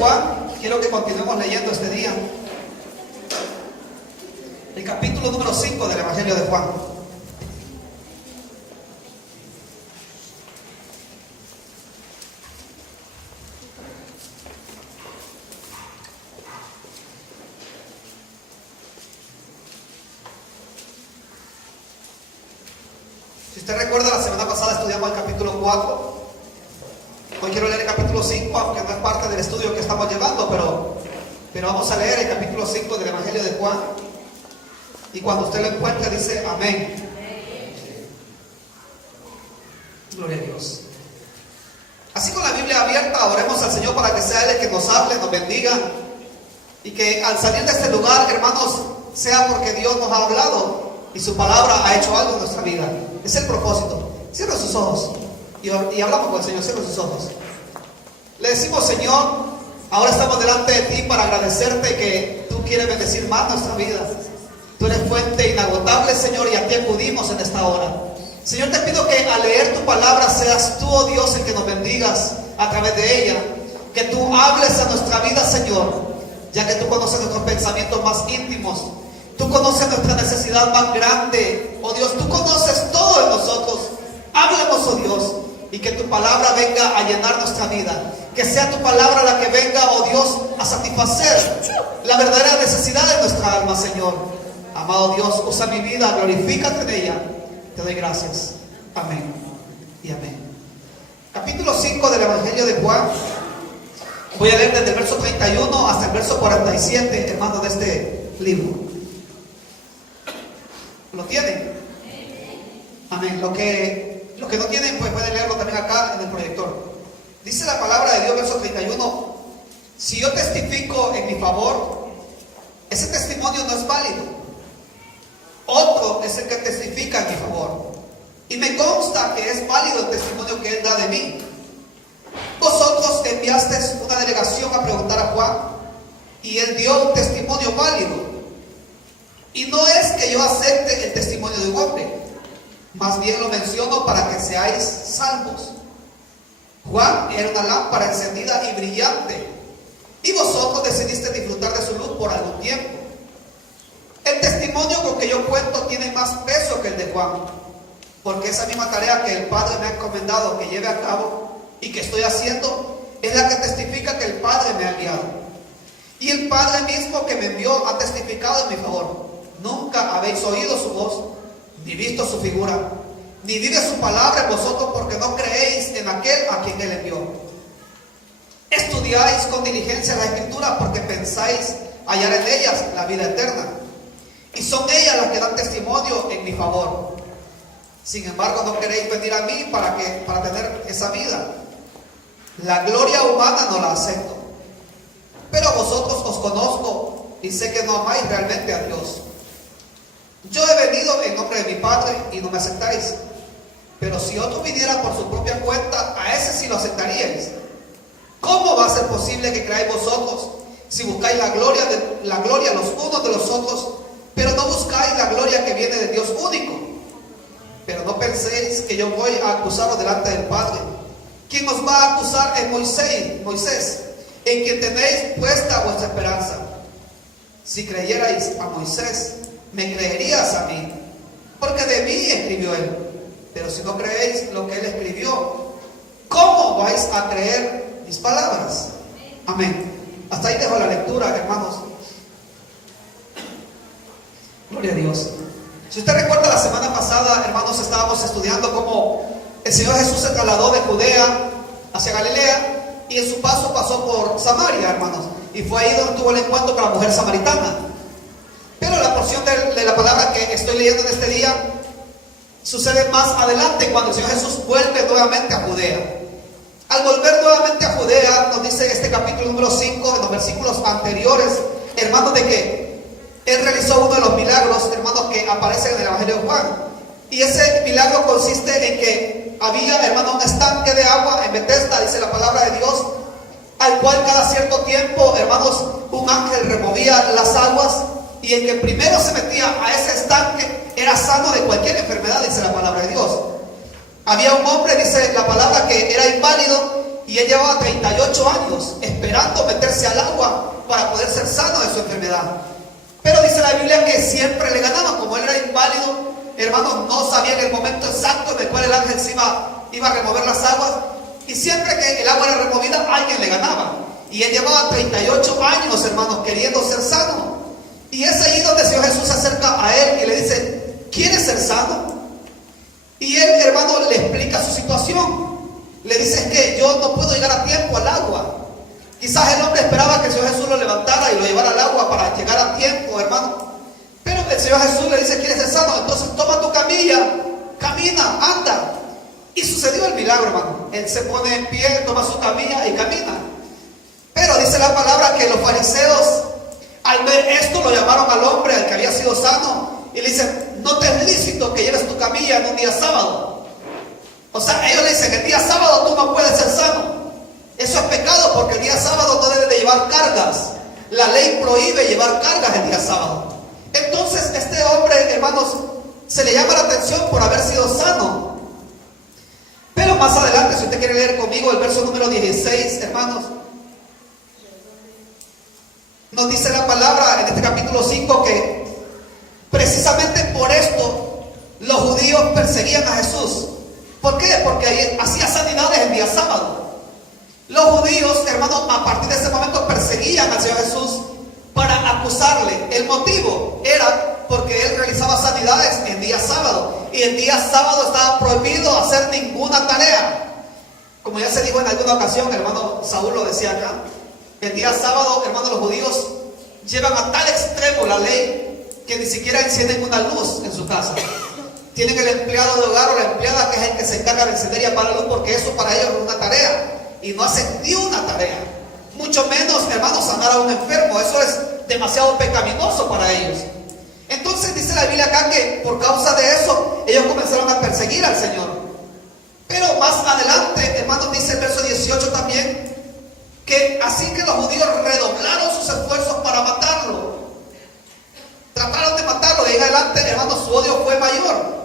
Juan, quiero que continuemos leyendo este día. El capítulo número 5 del Evangelio de Juan. Si usted recuerda, la semana pasada estudiamos el capítulo 4. Hoy quiero leer el capítulo 5, aunque no es parte del estudio que estamos llevando, pero vamos a leer el capítulo 5 del Evangelio de Juan. Y cuando usted lo encuentre, dice amén. Gloria a Dios. Así, con la Biblia abierta, oremos al Señor para que sea Él el que nos hable, nos bendiga. Y que al salir de este lugar, hermanos, sea porque Dios nos ha hablado y su palabra ha hecho algo en nuestra vida. Es el propósito. Cierra sus ojos y hablamos con el Señor. Cierra sus ojos. Le decimos: Señor, ahora estamos delante de ti para agradecerte que tú quieres bendecir más nuestra vida. Tú eres fuente inagotable, Señor, y a ti acudimos en esta hora. Señor, te pido que al leer tu palabra seas tú, oh Dios, el que nos bendigas a través de ella. Que tú hables a nuestra vida, Señor, ya que tú conoces nuestros pensamientos más íntimos. Tú conoces nuestra necesidad más grande, oh Dios. Tú conoces todo en nosotros. Háblanos, oh Dios, y que tu palabra venga a llenar nuestra vida. Que sea tu palabra la que venga, oh Dios, a satisfacer la verdadera necesidad de nuestra alma, Señor. Amado Dios, usa mi vida, glorifícate en ella. Te doy gracias. Amén y amén. Capítulo 5 del Evangelio de Juan. Voy a leer desde el verso 31 hasta el verso 47, hermanos, de este libro. ¿Lo tienen? Amén. Lo que no tienen, pues pueden leerlo también acá en el proyector. Dice la palabra de Dios, verso 31. Si yo testifico en mi favor, ese testimonio no es válido. Otro es el que testifica en mi favor, y me consta que es válido el testimonio que él da de mí. Vosotros enviasteis una delegación a preguntar a Juan, y él dio un testimonio válido. Y no es que yo acepte el testimonio de un hombre, más bien lo menciono para que seáis salvos. Juan era una lámpara encendida y brillante, y vosotros decidiste disfrutar de su luz por algún tiempo. El testimonio con que yo cuento tiene más peso que el de Juan, porque esa misma tarea que el Padre me ha encomendado que lleve a cabo y que estoy haciendo es la que testifica que el Padre me ha enviado. Y el Padre mismo que me envió ha testificado en mi favor. Nunca habéis oído su voz, ni visto su figura, ni vive su palabra en vosotros, porque no creéis en aquel a quien él envió. Estudiáis con diligencia la Escritura, porque pensáis hallar en ellas la vida eterna, y son ellas las que dan testimonio en mi favor. Sin embargo, no queréis venir a mí para tener esa vida. La gloria humana no la acepto, pero a vosotros os conozco y sé que no amáis realmente a Dios. Yo he venido en nombre de mi Padre y no me aceptáis, pero si otro viniera por su propia cuenta, a ese sí lo aceptaríais. ¿Cómo va a ser posible que creáis vosotros si buscáis la gloria los unos de los otros, pero no buscáis la gloria que viene de Dios único? Pero no penséis que yo voy a acusaros delante del Padre. Quien os va a acusar es Moisés, en quien tenéis puesta vuestra esperanza. Si creyerais a Moisés, me creerías a mí, porque de mí escribió él. Pero si no creéis lo que él escribió, ¿cómo vais a creer mis palabras? Amén. Hasta ahí dejo la lectura, hermanos. Gloria a Dios. Si usted recuerda, la semana pasada, hermanos, estábamos estudiando cómo el Señor Jesús se trasladó de Judea hacia Galilea, y en su paso pasó por Samaria, hermanos, y fue ahí donde tuvo el encuentro con la mujer samaritana. Pero la porción de la palabra que estoy leyendo en este día sucede más adelante, cuando el Señor Jesús vuelve nuevamente a Judea. Al volver nuevamente a Judea, nos dice este capítulo número 5, en los versículos anteriores, hermanos, de que Él realizó uno de los milagros, hermanos, que aparecen en el Evangelio de Juan. Y ese milagro consiste en que había, hermanos, un estanque de agua en Betesda, dice la palabra de Dios, al cual cada cierto tiempo, hermanos, un ángel removía las aguas, y el que primero se metía a ese estanque era sano de cualquier enfermedad, dice la palabra de Dios. Había un hombre, dice la palabra, que era inválido, y él llevaba 38 años esperando meterse para poder ser sano de su enfermedad. Pero dice la Biblia que siempre le ganaban. Como él era inválido, hermanos, no sabían el momento exacto en el cual el ángel se iba a remover las aguas. Y siempre que el agua era removida, alguien le ganaba. Y él llevaba 38 años, hermanos, queriendo ser sano. Y es ahí donde el Señor Jesús se acerca a él y le dice: ¿quieres ser sano? Y él, hermano, le explica su situación. Le dice: es que yo no puedo llegar a tiempo al agua. Quizás el hombre esperaba que el Señor Jesús lo levantara y lo llevara al agua para llegar a tiempo, hermano. Pero el Señor Jesús le dice: ¿quieres ser sano? Entonces toma tu camilla, camina, anda. Y sucedió el milagro, hermano. Él se pone en pie, toma su camilla y camina. Pero dice la palabra que los fariseos, al ver esto, lo llamaron al hombre, al que había sido sano, y le dicen: no te es lícito que lleves tu camilla en un día sábado. O sea, ellos le dicen: el día sábado tú no puedes ser sano. Eso es pecado, porque el día sábado no debes de llevar cargas. La ley prohíbe llevar cargas el día sábado. Entonces este hombre, hermanos, se le llama la atención por haber sido sano. Pero más adelante, si usted quiere leer conmigo el verso número 16, hermanos, nos dice la palabra en este capítulo 5 que precisamente por esto los judíos perseguían a Jesús. ¿Por qué? Porque hacía sanidades el día sábado. Los judíos, hermanos, a partir de ese momento perseguían al Señor Jesús para acusarle. El motivo era porque él realizaba sanidades en día sábado. Y el día sábado estaba prohibido hacer ninguna tarea. Como ya se dijo en alguna ocasión, hermano Saúl lo decía acá. El día sábado, hermanos, los judíos llevan a tal extremo la ley que ni siquiera encienden una luz en su casa. Tienen el empleado de hogar o la empleada que es el que se encarga de encender y apagar la luz, porque eso para ellos es una tarea. Y no hacen ni una tarea. Mucho menos, hermanos, sanar a un enfermo. Eso es demasiado pecaminoso para ellos. Entonces dice la Biblia acá que por causa de eso ellos comenzaron a perseguir al Señor. Pero más adelante, hermanos, dice el verso 18 también, que así que los judíos redoblaron sus esfuerzos para matarlo. Trataron de matarlo. De ahí en adelante, hermanos, su odio fue mayor.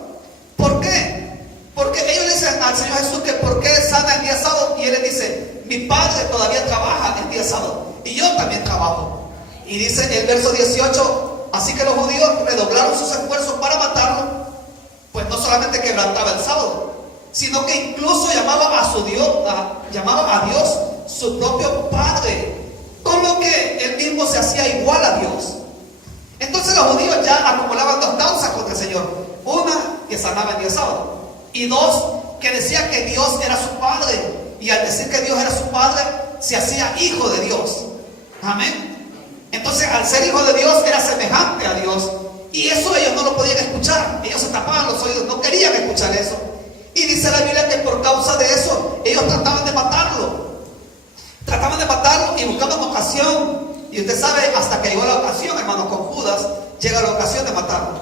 ¿Por qué? Porque ellos le dicen al Señor Jesús que por qué sana el día sábado. Y él les dice: mi padre todavía trabaja el día sábado y yo también trabajo. Y dice el verso 18: así que los judíos redoblaron sus esfuerzos para matarlo. Pues no solamente quebrantaba el sábado, sino que incluso llamaba a su Dios, llamaba a Dios su propio Padre, con lo que él mismo se hacía igual a Dios. Entonces los judíos ya acumulaban dos causas contra el Señor: una, que sanaba el día sábado, y dos, que decía que Dios era su Padre. Y al decir que Dios era su Padre, se hacía hijo de Dios. Amén. Entonces, al ser hijo de Dios, era semejante a Dios. Y eso ellos no lo podían escuchar. Ellos se tapaban los oídos, no querían escuchar eso. Y dice la Biblia que por causa de eso, ellos trataban de matarlo. Trataban de matarlo y buscaban ocasión. Y usted sabe, hasta que llegó la ocasión, hermano, con Judas, llega la ocasión de matarlo.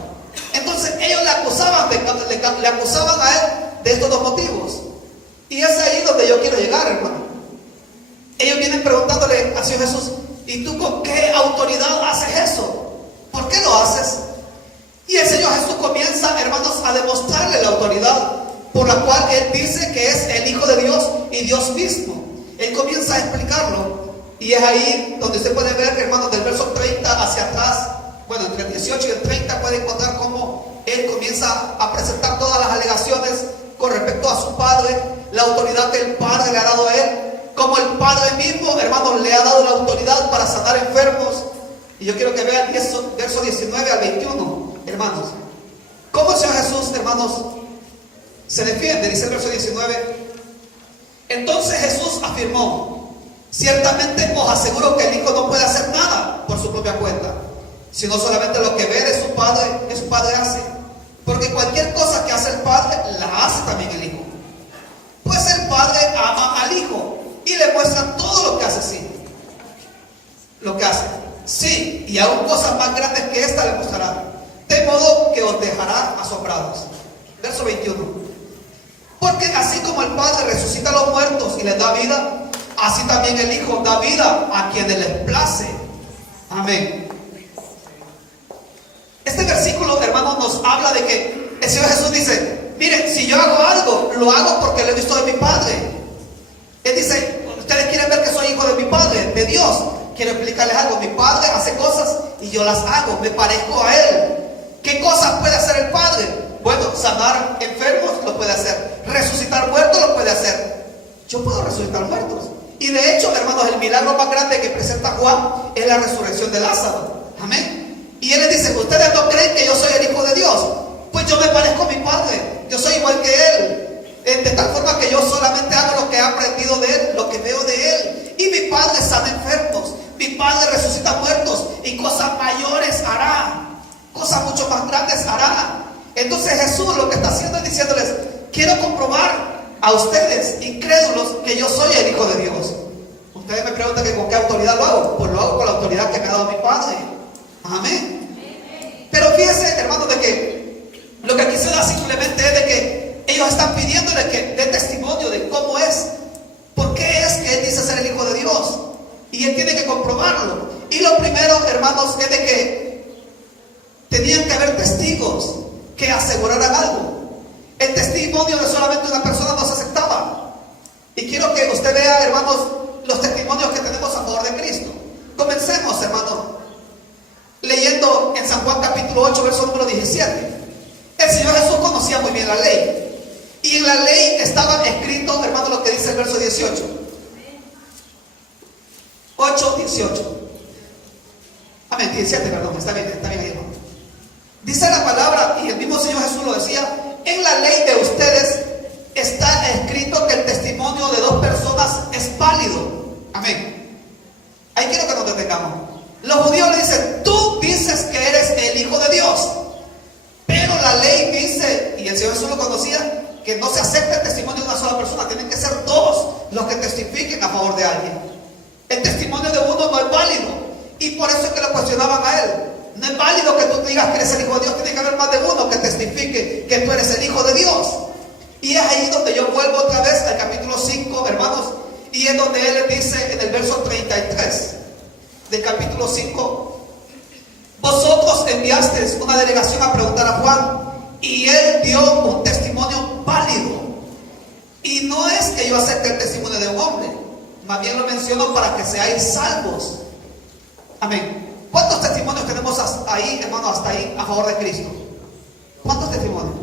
Entonces ellos le acusaban a él de estos dos motivos. Y es ahí donde yo quiero llegar, hermano. Ellos vienen preguntándole al Señor Jesús: ¿y tú con qué autoridad haces eso? ¿Por qué lo haces? Y el Señor Jesús comienza, hermanos, a demostrarle la autoridad por la cual Él dice que es el Hijo de Dios y Dios mismo. Él comienza a explicarlo. Y es ahí donde usted puede ver, hermanos, del verso 30 hacia atrás. Bueno, entre el 18 y el 30 puede encontrar cómo Él comienza a presentar todas las alegaciones con respecto a su Padre, la autoridad que el Padre le ha dado a Él, como el Padre mismo, hermanos, le ha dado la autoridad para sanar enfermos. Y yo quiero que vean verso 19 al 21, hermanos. ¿Cómo el Señor Jesús, hermanos, se defiende? Dice el verso 19: entonces Jesús afirmó: ciertamente os aseguro que el Hijo no puede hacer nada por su propia cuenta, sino solamente lo que ve de su Padre, que su Padre hace. Porque cualquier cosa que hace el Padre, la hace también el Hijo. Pues el Padre ama al Hijo y le muestra todo lo que hace, sí. Lo que hace. Sí, y aún cosas más grandes que esta le mostrará, de modo que os dejará asombrados. Verso 21. Porque así como el Padre resucita a los muertos y les da vida, así también el Hijo da vida a quienes les place. Amén. Este versículo, hermanos, nos habla de que el Señor Jesús dice: miren, si yo hago algo, lo hago porque lo he visto de mi Padre. Él dice: ustedes quieren ver que soy hijo de mi Padre, de Dios. quiero explicarles algo. Mi Padre hace cosas y yo las hago, me parezco a Él. ¿Qué cosas puede hacer el Padre? Bueno, sanar enfermos lo puede hacer, resucitar muertos lo puede hacer. Yo puedo resucitar muertos. Y de hecho, hermanos, el milagro más grande que presenta Juan es la resurrección de Lázaro. Amén. Y él les dice: ¿ustedes no creen que yo soy el Hijo de Dios? Pues yo me parezco a mi Padre, yo soy igual que Él, de tal forma que yo solamente hago lo que he aprendido de Él, lo que veo de Él. Y mi Padre sana enfermos, mi Padre resucita muertos, y cosas mayores hará, cosas mucho más grandes hará. Entonces Jesús lo que está haciendo es diciéndoles: quiero comprobar a ustedes, incrédulos, que yo soy el Hijo de Dios. Ustedes me preguntan que con qué autoridad lo hago. Pues lo hago con la autoridad que me ha dado mi Padre. Amén. Pero fíjense, hermanos, de que lo que aquí se da simplemente es de que ellos están pidiéndole que dé testimonio de cómo es, por qué es que Él dice ser el Hijo de Dios. Y Él tiene que comprobarlo. Y lo primero, hermanos, es de que tenían que haber testigos que aseguraran algo. El testimonio de solamente una persona no se aceptaba. Y quiero que usted vea, hermanos, los testimonios que tenemos a favor de Cristo. Comencemos, hermanos, leyendo en San Juan capítulo 8, verso número 17. El Señor Jesús conocía muy bien la ley. Y en la ley estaba escrito, hermanos, lo que dice el verso 18. 8, 18. Amén, 17, perdón, está bien ahí, hermano. Dice la palabra, y el mismo Señor Jesús lo decía: en la ley de ustedes está escrito que el testimonio de dos personas es válido. Amén. Ahí quiero que nos detengamos. Los judíos le dicen: tú dices que eres el Hijo de Dios, pero la ley dice, y el Señor Jesús lo conocía, que no se acepta el testimonio de una sola persona, tienen que ser dos los que testifiquen a favor de alguien. El testimonio de uno no es válido, y por eso es que lo cuestionaban a Él. No es válido que tú digas que eres el Hijo de Dios, tiene que haber más de uno que testifique que tú eres el Hijo de Dios. Y es ahí donde yo vuelvo otra vez al capítulo 5, hermanos, y es donde Él les dice en el verso 33 del capítulo 5: vosotros enviasteis una delegación a preguntar a Juan, y él dio un testimonio válido. Y no es que yo acepte el testimonio de un hombre, más bien lo menciono para que seáis salvos. Amén. ¿Cuántos testimonios tenemos ahí, hermano, hasta ahí, a favor de Cristo? ¿Cuántos testimonios?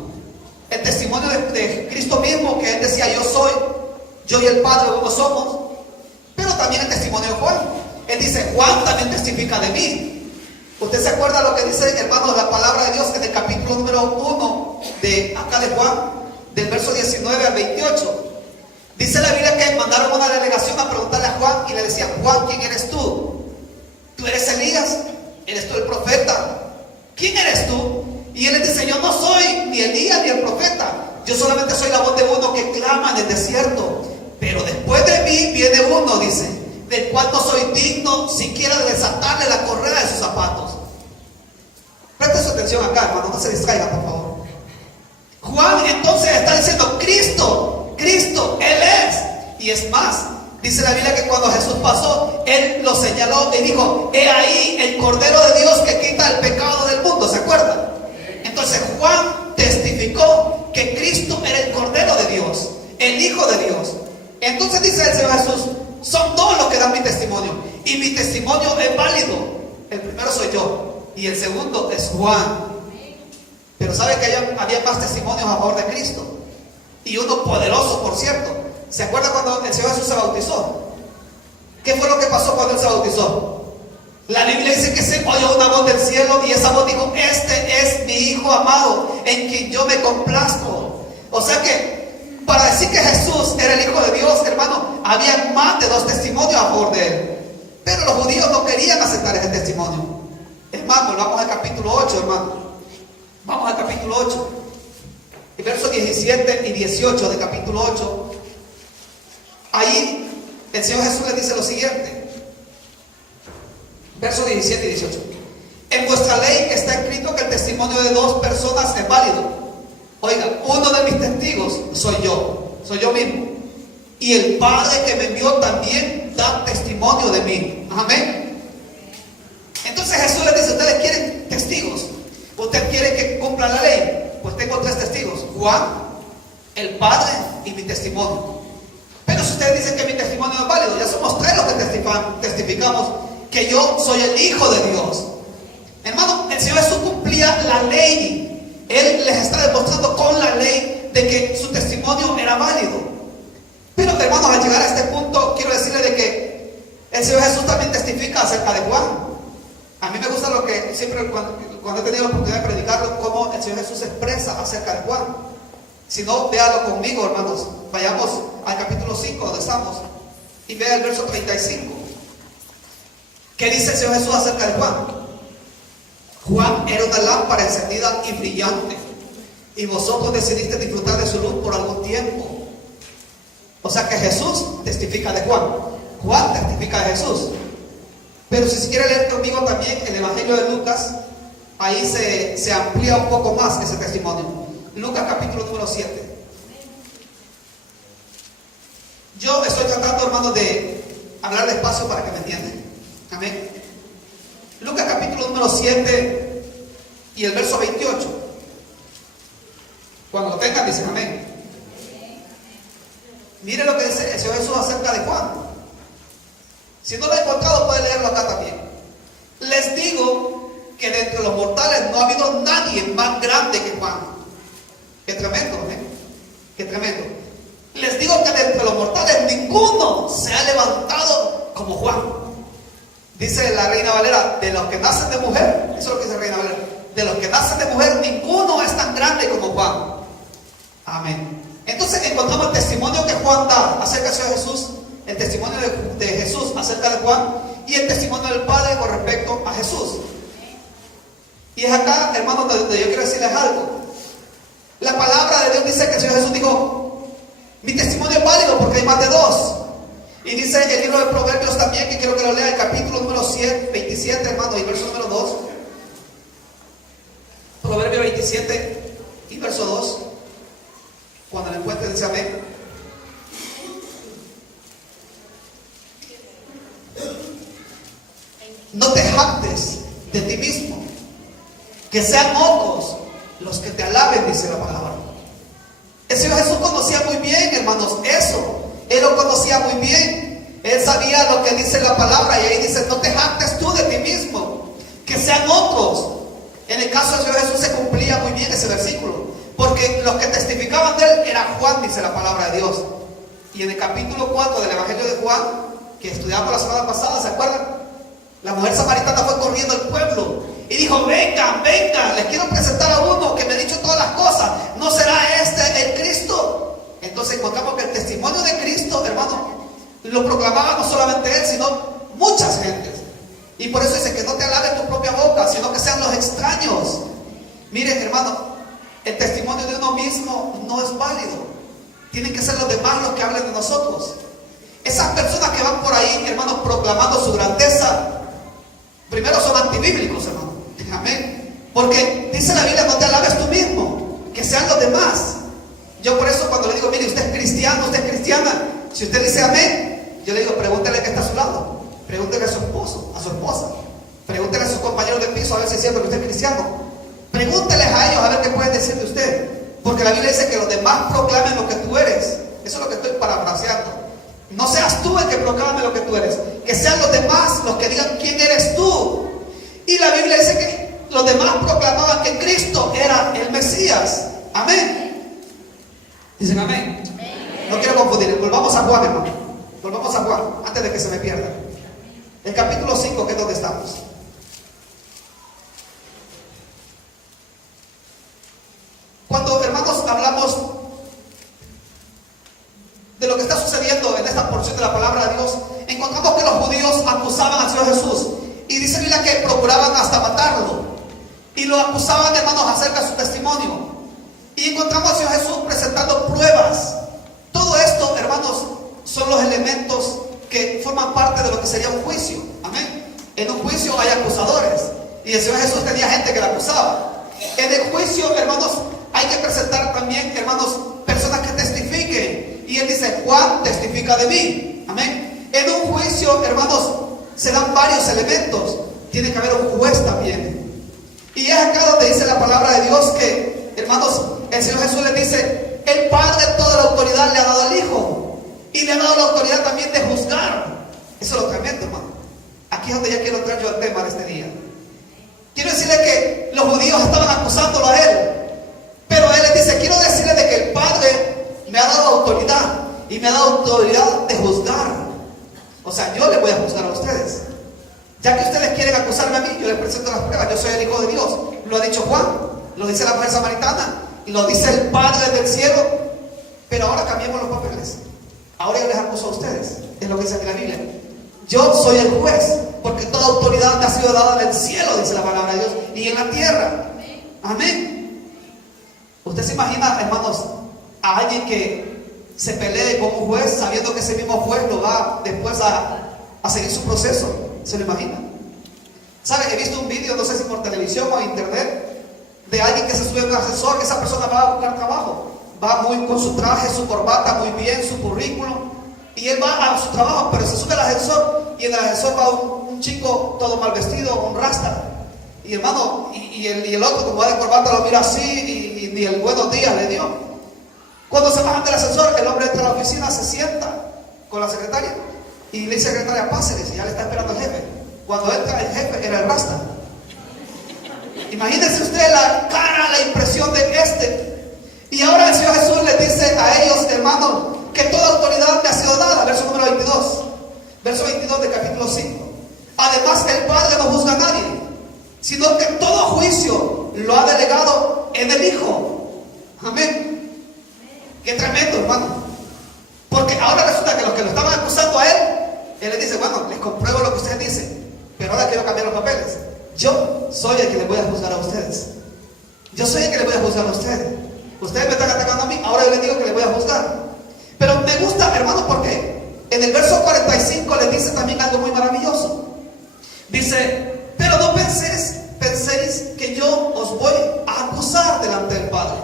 El testimonio de Cristo mismo, que Él decía: yo y el Padre uno somos. Pero también el testimonio de Juan. Él dice: Juan también testifica de mí. ¿Usted se acuerda lo que dice, hermano, la palabra de Dios en el capítulo número 1 de acá de Juan, del verso 19 al 28? Dice la Biblia que mandaron una delegación a preguntarle a Juan y le decían: Juan, ¿quién eres tú? ¿Tú eres Elías? ¿Eres tú el profeta? ¿Quién eres tú? Y él les dice: yo no soy ni Elías ni el profeta, yo solamente soy la voz de uno que clama en el desierto. Pero después de mí viene uno, dice, del cual no soy digno siquiera de desatarle la correa de sus zapatos. Preste su atención acá, hermano, no se distraiga, por favor. Juan entonces está diciendo: Cristo, Él es. Y es más, dice la Biblia que cuando Jesús pasó, Él lo señaló y dijo: he ahí el Cordero de Dios que quita el pecado del mundo. ¿Se acuerdan? Entonces Juan testificó que Cristo era el Cordero de Dios, el Hijo de Dios. Entonces dice el Señor Jesús: son dos los que dan mi testimonio, y mi testimonio es válido. El primero soy yo, y el segundo es Juan. Pero sabe que había más testimonios a favor de Cristo, y uno poderoso, por cierto. ¿Se acuerda cuando el Señor Jesús se bautizó? ¿Qué fue lo que pasó cuando Él se bautizó? La Biblia dice que se oyó una voz del cielo, y esa voz dijo: este es mi Hijo amado, en quien yo me complazco. O sea que para decir que Jesús era el Hijo de Dios, hermano, había más de dos testimonios a favor de Él. Pero los judíos no querían aceptar ese testimonio. Es más, volvamos al capítulo 8, hermano. Vamos al capítulo 8. El verso 17 y 18 del capítulo 8. Ahí el Señor Jesús les dice lo siguiente. Versos 17 y 18. En vuestra ley está escrito que el testimonio de dos personas es válido. Oiga, uno de mis testigos soy yo mismo. Y el Padre que me envió también da testimonio de mí. Amén. Entonces Jesús les dice: ustedes quieren testigos, usted quiere que cumpla la ley. Pues tengo tres testigos: Juan, el Padre y mi testimonio. Pero si ustedes dicen que mi testimonio no es válido, ya somos tres los que testificamos que yo soy el Hijo de Dios. Hermano, el Señor Jesús cumplía la ley. Él les está demostrando con la ley de que su testimonio era válido. Pero hermanos, al llegar a este punto, quiero decirle de que el Señor Jesús también testifica acerca de Juan. A mí me gusta lo que siempre cuando he tenido la oportunidad de predicarlo, cómo el Señor Jesús expresa acerca de Juan. Si no, véalo conmigo, hermanos. Vayamos al capítulo 5 donde estamos y vea el verso 35. ¿Qué dice el Señor Jesús acerca de Juan? Juan era una lámpara encendida y brillante, y vosotros decidiste disfrutar de su luz por algún tiempo. O sea que Jesús testifica de Juan. Juan testifica de Jesús. Pero si quiere leer conmigo también el Evangelio de Lucas, ahí se amplía un poco más ese testimonio. Lucas capítulo número 7. Yo estoy tratando, hermanos, de hablar despacio para que me entiendan. Amén. Lucas capítulo número 7 y el verso 28. Cuando lo tengan, dicen amén. Mire lo que dice el Señor Jesús acerca de Juan. Si no lo he encontrado, puede leerlo acá también. Les digo que de entre los mortales no ha habido nadie más grande que Juan. Qué tremendo, ¿eh? Qué tremendo. Les digo que de entre los mortales ninguno se ha levantado como Juan. Dice la Reina Valera, de los que nacen de mujer, eso es lo que dice la Reina Valera, de los que nacen de mujer ninguno es tan grande como Juan. Amén. Entonces encontramos el testimonio que Juan da acerca del Señor Jesús, el testimonio de Jesús acerca de Juan y el testimonio del Padre con respecto a Jesús. Y es acá, hermanos, donde yo quiero decirles algo. La palabra de Dios dice que el Señor Jesús dijo, mi testimonio es válido porque hay más de dos. Y dice el libro de Proverbios también, que quiero que lo lea, el capítulo número 27, hermano, y verso número 2. Proverbios 27 y verso 2. Cuando lo encuentre, dice amén. No te jactes de ti mismo, que sean otros los que te alaben, dice la palabra. El Señor Jesús conocía muy bien, hermanos, eso. Él lo conocía muy bien. Él sabía lo que dice la palabra. Y ahí dice, no te jactes tú de ti mismo, que sean otros. En el caso del Señor Jesús se cumplía muy bien ese versículo, porque los que testificaban de él era Juan, dice la palabra de Dios. Y en el capítulo 4 del Evangelio de Juan, que estudiamos la semana pasada, ¿se acuerdan? La mujer samaritana fue corriendo al pueblo y dijo, vengan, vengan, les quiero presentar a uno que me ha dicho todas las cosas. ¿No será este el Cristo? Entonces encontramos que el testimonio de Cristo, hermano, lo proclamaba no solamente él, sino muchas gentes. Y por eso dice que no te alabe tu propia boca, sino que sean los extraños. Miren, hermano, el testimonio de uno mismo no es válido. Tienen que ser los demás los que hablen de nosotros. Esas personas que van por ahí, hermanos, proclamando su grandeza, primero son antibíblicos, hermano. Amén. Porque dice la Biblia, no te alabes tú mismo, que sean los demás. Yo por eso cuando le digo, mire, usted es cristiano, usted es cristiana, si usted dice amén, yo le digo, pregúntele que está a su lado, pregúntele a su esposo, a su esposa, pregúntele a sus compañeros de piso a ver si es cierto que usted es cristiano. Pregúnteles a ellos a ver qué pueden decir de usted, porque la Biblia dice que los demás proclamen lo que tú eres. Eso es lo que estoy parafraseando. No seas tú el que proclame lo que tú eres, que sean los demás los que digan quién eres tú. Y la Biblia dice que los demás proclamaban que Cristo era el Mesías. Amén. Dicen amén. No quiero confundir. Volvamos a Juan, hermano. Volvamos a Juan, antes de que se me pierda. El capítulo 5, que es donde estamos. Cuando, hermanos, hablamos de lo que está sucediendo en esta porción de la palabra de Dios, encontramos que los judíos acusaban al Señor Jesús. Y dice la Biblia que procuraban hasta matarlo. Y lo acusaban, hermanos, acerca de su testimonio. Y encontramos al Señor Jesús presentando pruebas. Todo esto, hermanos, son los elementos que forman parte de lo que sería un juicio. Amén. En un juicio hay acusadores. Y el Señor Jesús tenía gente que la acusaba. En el juicio, hermanos, hay que presentar también, hermanos, personas que testifiquen. Y él dice, Juan testifica de mí. Amén. En un juicio, hermanos, se dan varios elementos. Tiene que haber un juez también. Y es acá donde dice la palabra de Dios que, hermanos, el Señor Jesús les dice, el Padre toda la autoridad le ha dado al Hijo. Y le ha dado la autoridad también de juzgar. Eso es lo tremendo, hermano. aquí es donde ya quiero entrar yo al tema de este día. Quiero decirle que los judíos estaban acusándolo a él, pero él les dice, quiero decirle de que el Padre me ha dado autoridad y me ha dado autoridad de juzgar. O sea, yo les voy a juzgar a ustedes. Ya que ustedes quieren acusarme a mí, yo les presento las pruebas. Yo soy el Hijo de Dios. Lo ha dicho Juan, lo dice la mujer samaritana y lo dice el Padre del cielo. Pero ahora cambiemos los papeles. Ahora yo les acuso a ustedes. Es lo que dice aquí la Biblia. Yo soy el juez, porque toda autoridad me ha sido dada en el cielo, dice la palabra de Dios, y en la tierra. Amén. ¿Usted se imagina, hermanos, a alguien que se pelee con un juez sabiendo que ese mismo juez lo va después a seguir su proceso? ¿Se lo imagina? ¿Sabe? He visto un vídeo, no sé si por televisión o en internet, de alguien que se sube a un ascensor, que esa persona va a buscar trabajo. Va muy con su traje, su corbata, muy bien, su currículum. Y él va a su trabajo, pero se sube al ascensor y en el ascensor va un chico todo mal vestido, un rasta. Y hermano, y el otro como va de corbata lo mira así y ni el buenos días le dio. Cuando se bajan del ascensor, el hombre entra a la oficina, se sienta con la secretaria y le dice a la secretaria, pásele, ya le está esperando el jefe. Cuando entra el jefe era el rasta. Imagínense usted la cara, la impresión de este. Y ahora el Señor Jesús les dice a ellos, hermanos, que toda autoridad me ha sido dada, verso número 22, verso 22 del capítulo 5. Además, el Padre no juzga a nadie, sino que todo juicio lo ha delegado en el Hijo. Amén. Qué tremendo, hermano. Porque ahora resulta que los que lo estaban acusando a él les dice, bueno, les compruebo lo que ustedes dicen, pero ahora quiero cambiar los papeles. Yo soy el que les voy a juzgar a ustedes. Yo soy el que les voy a juzgar a ustedes. Ustedes me están atacando a mí, ahora yo les digo que les voy a juzgar. Pero me gusta, hermano, porque en el verso 45 le dice también algo muy maravilloso. Dice, pero no penséis que yo os voy a acusar delante del Padre.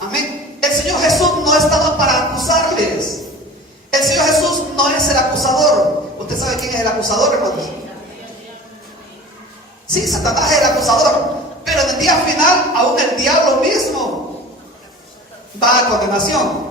Amén. El Señor Jesús no estaba para acusarles. El Señor Jesús no es el acusador. ¿Usted sabe quién es el acusador, hermanos? Sí, Satanás es el acusador. Pero en el día final, aún el diablo mismo va a condenación.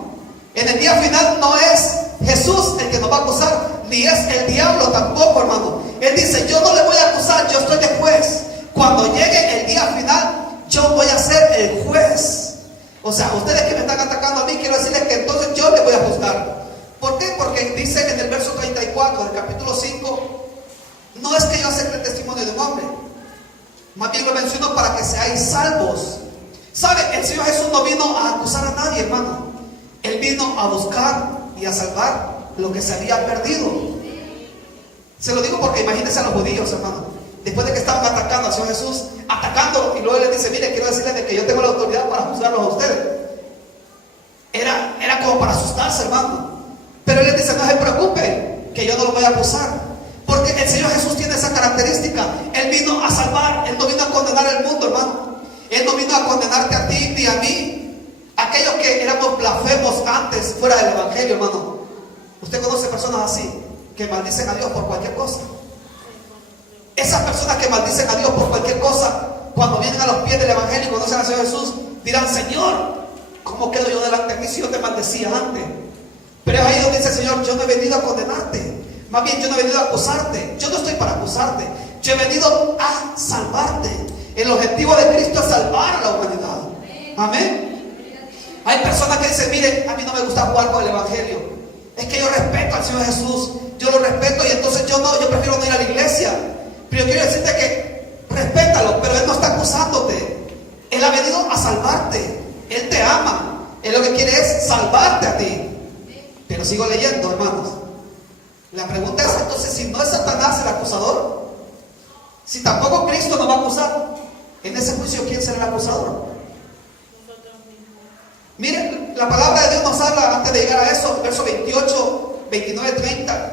En el día final no es Jesús el que nos va a acusar, ni es el diablo tampoco, hermano. Él dice, yo no le voy a acusar, yo estoy de juez. Cuando llegue el día final, yo voy a ser el juez. O sea, ustedes que me están atacando a mí, quiero decirles que entonces yo les voy a juzgar. ¿Por qué? Porque dice en el verso 34 del capítulo 5, no es que yo acepte el testimonio de un hombre, más bien lo menciono para que seáis salvos. ¿Sabe? El Señor Jesús no vino a acusar a nadie, hermano. Él vino a buscar y a salvar lo que se había perdido. Se lo digo porque imagínense a los judíos, hermano. Después de que estaban atacando al Señor Jesús, atacando, y luego les dice, mire, quiero decirles de que yo tengo la autoridad para juzgarlos a ustedes. Era como para asustarse, hermano. Pero Él les dice, no se preocupen, que yo no los voy a acusar. Porque el Señor Jesús tiene esa característica. Él vino a salvar, Él no vino a condenar al mundo, hermano. Él no vino a condenarte a ti ni a mí. Aquellos que éramos blasfemos antes, fuera del Evangelio, hermano. Usted conoce personas así, que maldicen a Dios por cualquier cosa. Esas personas que maldicen a Dios por cualquier cosa, cuando vienen a los pies del Evangelio y conocen al Señor Jesús, dirán, Señor, ¿cómo quedo yo delante de ti si yo te maldecía antes? Pero es ahí donde dice el Señor, yo no he venido a condenarte. Más bien, yo no he venido a acusarte. Yo no estoy para acusarte. Yo he venido a salvarte. El objetivo de Cristo es salvar a la humanidad. Amén. Hay personas que dicen, mire, a mí no me gusta jugar con el Evangelio. Es que yo respeto al Señor Jesús. Yo lo respeto y entonces yo prefiero no ir a la iglesia. Pero yo quiero decirte que respétalo, pero Él no está acusándote. Él ha venido a salvarte. Él te ama. Él lo que quiere es salvarte a ti. Pero sigo leyendo, hermanos. La pregunta es entonces, si no es Satanás el acusador, si tampoco Cristo nos va a acusar, en ese juicio, ¿quién será el acusador? Miren, la palabra de Dios nos habla, antes de llegar a eso, verso 28, 29, 30.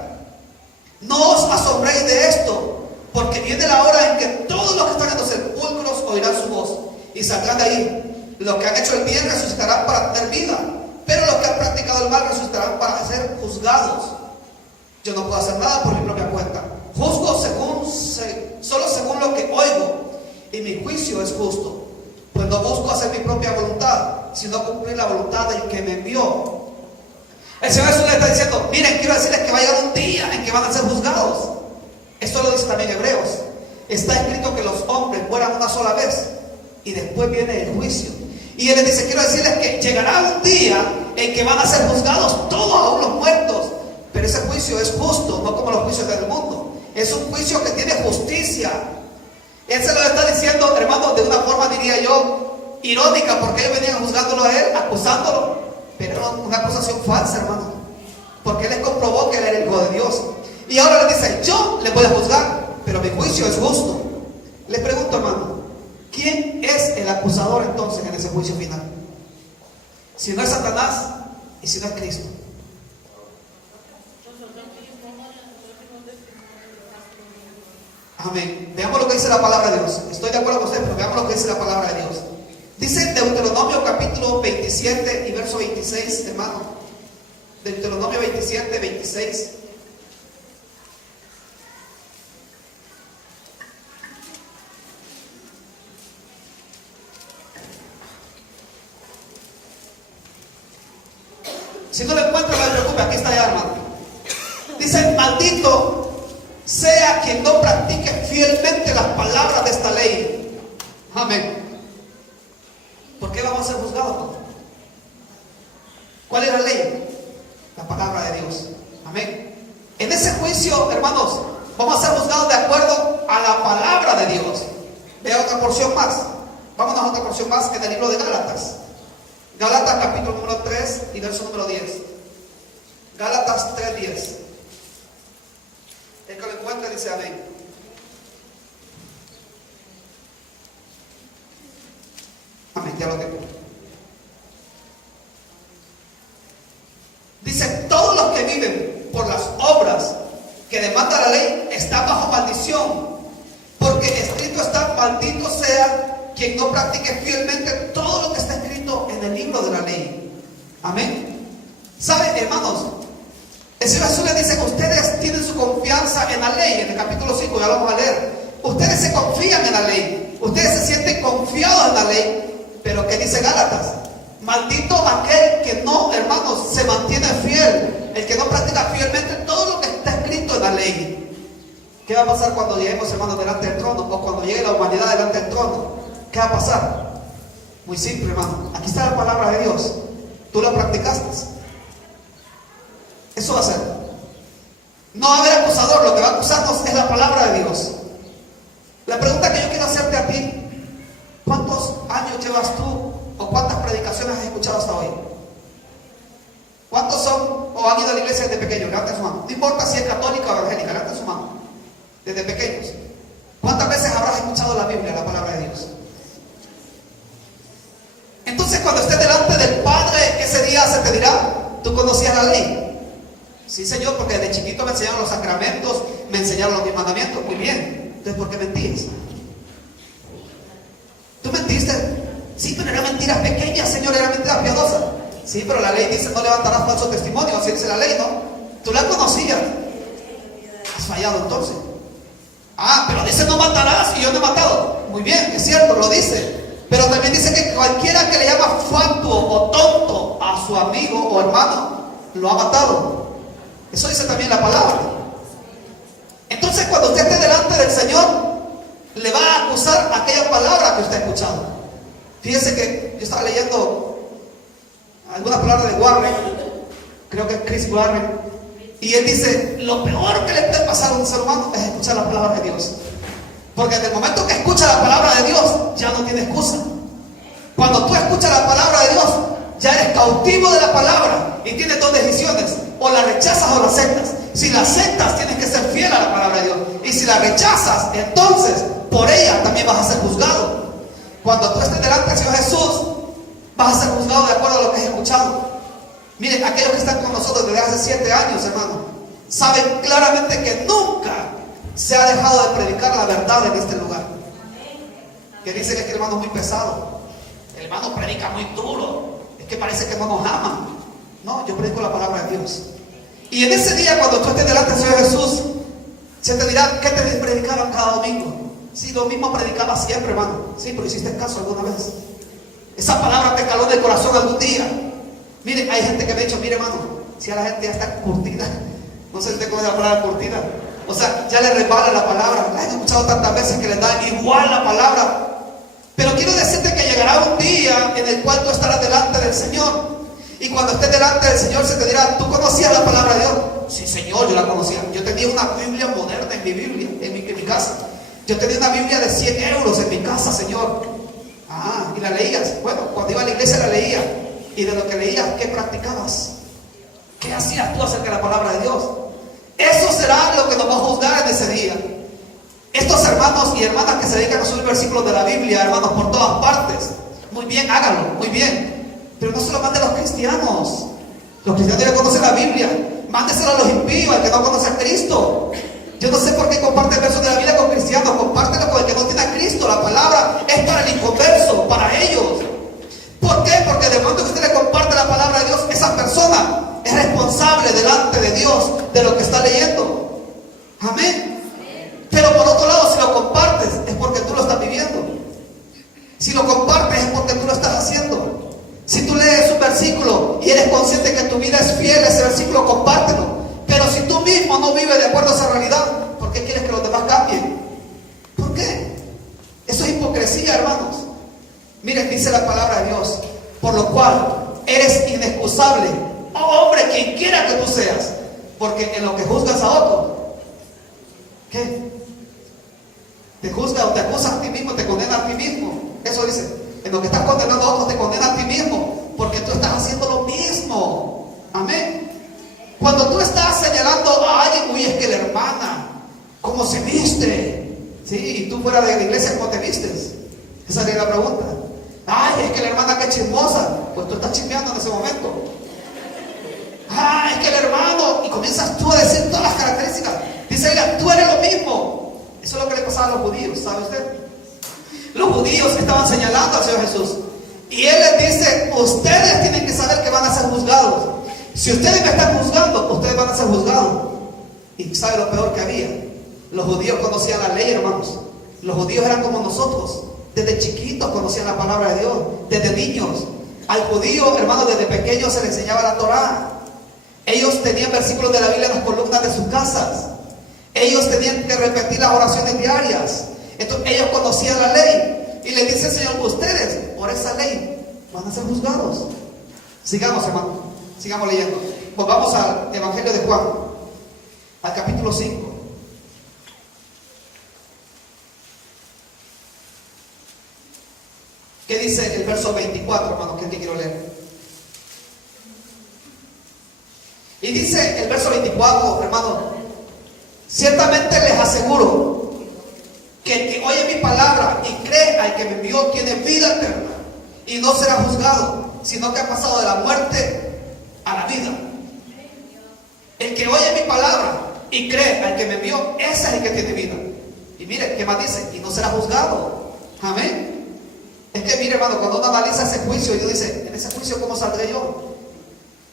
No os asombréis de esto, porque viene la hora en que todos los que están en los sepulcros oirán su voz y saldrán de ahí. Los que han hecho el bien resucitarán para tener vida, pero los que han practicado el mal resucitarán para ser juzgados. Yo no puedo hacer nada por mi propia cuenta. Juzgo solo según lo que oigo, y mi juicio es justo, pues no busco hacer mi propia voluntad, sino cumplir la voluntad del que me envió. El Señor Jesús le está diciendo, miren, quiero decirles que va a llegar un día en que van a ser juzgados. Esto lo dice también Hebreos. Está escrito que los hombres mueran una sola vez y después viene el juicio. Y él les dice, quiero decirles que llegará un día en que van a ser juzgados todos, aún los muertos. Pero ese juicio es justo, no como los juicios del mundo. Es un juicio que tiene justicia. Él se lo está diciendo, hermano, de una forma, diría yo, irónica, porque ellos venían juzgándolo a él, acusándolo. Pero era una acusación falsa, hermano, porque él les comprobó que él era el Hijo de Dios. Y ahora les dice, yo les voy a juzgar, pero mi juicio es justo. Les pregunto, hermano, ¿quién es el acusador entonces en ese juicio final? Si no es Satanás y si no es Cristo. Amén. Veamos lo que dice la palabra de Dios. Estoy de acuerdo con ustedes, pero veamos lo que dice la palabra de Dios. Dice en Deuteronomio capítulo 27 y verso 26, hermano. Deuteronomio 27, 26. Si no lo encuentro, no se preocupe, aquí está ya, hermano. Dice, maldito sea quien no practique fielmente las palabras de esta ley. Amén. ¿Por qué vamos a ser juzgados? ¿Cuál es la ley? La palabra de Dios. Amén. En ese juicio, hermanos, vamos a ser juzgados de acuerdo a la palabra de Dios. Vea otra porción más. Vámonos a otra porción más en el libro de Gálatas. Gálatas capítulo número 3 y verso número 10. Gálatas 3:10. El que lo encuentre dice amén. Amén, ya lo tengo. Dice, todos los que viven por las obras que demanda la ley están bajo maldición, porque escrito está, maldito sea quien no practique fielmente todo lo que está escrito en el libro de la ley. Amén. ¿Saben, hermanos? El Señor Jesús les dice que ustedes tienen su confianza en la ley. En el capítulo 5 ya lo vamos a leer. Ustedes se confían en la ley. Ustedes se sienten confiados en la ley. Pero ¿qué dice Gálatas? Maldito aquel que no, hermanos, se mantiene fiel. El que no practica fielmente todo lo que está escrito en la ley. ¿Qué va a pasar cuando lleguemos, hermanos, delante del trono? O cuando llegue la humanidad delante del trono. ¿Qué va a pasar? Muy simple, hermano. Aquí está la palabra de Dios. Tú la practicaste. Eso va a ser. No va a haber acusador. Lo que va a acusarnos es la palabra de Dios. La pregunta que yo quiero hacerte a ti: ¿cuántos años llevas tú o cuántas predicaciones has escuchado hasta hoy? ¿Cuántos son o han ido a la iglesia desde pequeños? Levanten su mano. No importa si es católica o evangélica, levanten su mano. Desde pequeños. ¿Cuántas veces habrás escuchado la Biblia, la palabra de Dios? Entonces, cuando estés delante del Padre, ese día se te dirá: ¿tú conocías la ley? Sí, Señor, porque desde chiquito me enseñaron los sacramentos, me enseñaron los 10 mandamientos. Muy bien. Entonces, ¿por qué mentías? ¿Tú mentiste? Sí, pero eran mentiras pequeñas, Señor, eran mentiras piadosas. Sí, pero la ley dice: no levantarás falso testimonio. Así dice la ley, ¿no? Tú la conocías. Has fallado entonces. Ah, pero dice: no matarás, y yo no he matado. Muy bien, es cierto, lo dice. Pero también dice que cualquiera que le llama fatuo o tonto a su amigo o hermano, lo ha matado. Eso dice también la palabra. Entonces, cuando usted esté delante del Señor, le va a acusar aquella palabra que usted ha escuchado. Fíjese que yo estaba leyendo algunas palabras de Warren, creo que es Chris Warren, y él dice: lo peor que le puede pasar a un ser humano es escuchar la palabra de Dios. Porque desde el momento que escucha la palabra de Dios, ya no tiene excusa. Cuando tú escuchas la palabra de Dios, ya eres cautivo de la palabra y tienes dos decisiones: o la rechazas o la aceptas. Si la aceptas, tienes que ser fiel a la palabra de Dios, y si la rechazas, entonces por ella también vas a ser juzgado. Cuando tú estés delante del Señor Jesús, vas a ser juzgado de acuerdo a lo que has escuchado. Miren, aquellos que están con nosotros desde hace 7 años, hermano, saben claramente que nunca se ha dejado de predicar la verdad en este lugar. Que dicen que el hermano es muy pesado, el hermano predica muy duro, es que parece que no nos ama. No, yo predico la palabra de Dios. Y en ese día, cuando tú estés delante del Señor Jesús, se te dirá: ¿qué te predicaban cada domingo? Sí, lo mismo predicaba siempre, hermano. Sí, pero hiciste caso alguna vez. Esa palabra te caló del corazón algún día. Miren, hay gente que me ha dicho: mire, hermano, si a la gente ya está curtida. No sé si usted conoce la palabra curtida. O sea, ya le resbala la palabra. He escuchado tantas veces que les da igual la palabra. Pero quiero decirte que llegará un día en el cual tú estarás delante del Señor. Y cuando estés delante del Señor se te dirá, ¿tú conocías la palabra de Dios? Sí, Señor, yo la conocía. Yo tenía una Biblia moderna en mi Biblia, en mi casa. Yo tenía una Biblia de 100 euros en mi casa, Señor. Ah, y la leías. Bueno, cuando iba a la iglesia la leía. Y de lo que leías, ¿qué practicabas? ¿Qué hacías tú acerca de la palabra de Dios? Eso será lo que nos va a juzgar en ese día. Estos hermanos y hermanas que se dedican a subir versículos de la Biblia, hermanos, por todas partes, muy bien, háganlo, muy bien. Pero no se lo manden a los cristianos. Los cristianos ya conocen la Biblia. Mándeselo a los impíos, al que no conoce a Cristo. Yo no sé por qué comparte versos de la Biblia con cristianos. Compártelo con el que no tiene a Cristo. La palabra es para el inconverso, para ellos. ¿Por qué? Porque de momento que usted le comparte la palabra de Dios, esa persona es responsable delante de Dios de lo que está leyendo. Amén. Pero por otro lado, si lo compartes, es porque tú lo estás viviendo. Si lo compartes, es porque tú lo estás haciendo. Si tú lees un versículo y eres consciente que tu vida es fiel a ese versículo, compártelo. Pero si tú mismo no vives de acuerdo a esa realidad, ¿por qué quieres que los demás cambien? ¿Por qué? Eso es hipocresía, hermanos. Miren, dice la palabra de Dios, por lo cual eres inexcusable, oh hombre, quien quiera que tú seas, porque en lo que juzgas a otro, ¿qué? Te juzga o te acusa a ti mismo, te condena a ti mismo. Eso dice. En lo que estás condenando a otros te condena a ti mismo, porque tú estás haciendo lo mismo. Amén. Cuando tú estás señalando a alguien, uy, es que la hermana, ¿cómo se viste? Sí, y tú fuera de la iglesia, ¿cómo te vistes? Esa sería la pregunta. Ay, es que la hermana, qué chismosa. Pues tú estás chismeando en ese momento. Ah, es que el hermano, y comienzas tú a decir todas las características. Dice ella, tú eres lo mismo. Eso es lo que le pasaba a los judíos, ¿sabe usted? Los judíos estaban señalando al Señor Jesús. Y Él les dice, ustedes tienen que saber que van a ser juzgados. Si ustedes me están juzgando, ustedes van a ser juzgados. Y ¿sabe lo peor que había? Los judíos conocían la ley, hermanos. Los judíos eran como nosotros. Desde chiquitos conocían la palabra de Dios. Desde niños. Al judío, hermanos, desde pequeños se le enseñaba la Torá. Ellos tenían versículos de la Biblia en las columnas de sus casas. Ellos tenían que repetir las oraciones diarias. Entonces ellos conocían la ley. Y le dice el Señor, ustedes por esa ley van a ser juzgados. Sigamos, hermano. Sigamos leyendo. Pues vamos al Evangelio de Juan, al capítulo 5. ¿Qué dice el verso 24, hermano? Que es que quiero leer. Y dice el verso 24, hermano, ciertamente les aseguro que el que oye mi palabra y cree al que me envió tiene vida eterna y no será juzgado, sino que ha pasado de la muerte a la vida. El que oye mi palabra y cree al que me envió, ese es el que tiene vida. Y mire, ¿qué más dice? Y no será juzgado. Amén. Es que mire, hermano, cuando uno analiza ese juicio y uno dice, en ese juicio ¿cómo saldré yo?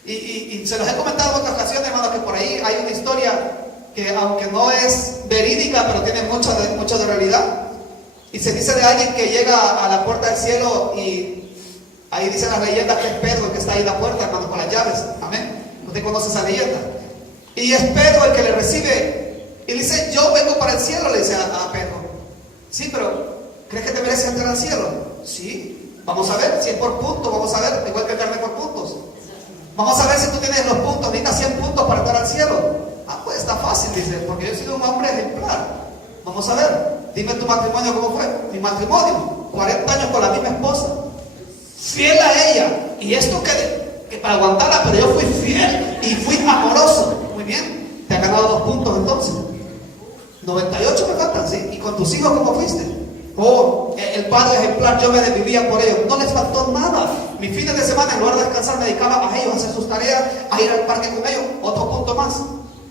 Y se los he comentado en otras ocasiones, hermano, que por ahí hay una historia que aunque no es verídica, pero tiene mucho de realidad. Y se dice de alguien que llega a la puerta del cielo y ahí dicen las leyendas que es Pedro que está ahí en la puerta, hermano, con las llaves. Amén. Usted conoce esa leyenda. Y es Pedro el que le recibe y le dice, yo vengo para el cielo, le dice a Pedro. Sí, pero ¿crees que te mereces entrar al cielo? Sí. Vamos a ver, si es por puntos, vamos a ver, igual que el carnet por puntos. Vamos a ver si tú tienes los puntos, necesitas 100 puntos para entrar al cielo. Ah, pues está fácil, dice, porque yo he sido un hombre ejemplar. Vamos a ver, dime tu matrimonio cómo fue. Mi matrimonio, 40 años con la misma esposa, fiel a ella. Y esto que para aguantarla, pero yo fui fiel y fui amoroso. Muy bien, te has ganado 2 puntos entonces. 98 me faltan, ¿sí? ¿Y con tus hijos cómo fuiste? Oh, el padre ejemplar, yo me desvivía por ellos. No les faltó nada. Mis fines de semana, en lugar de descansar, me dedicaba a ellos, a hacer sus tareas, a ir al parque con ellos. Otro punto más.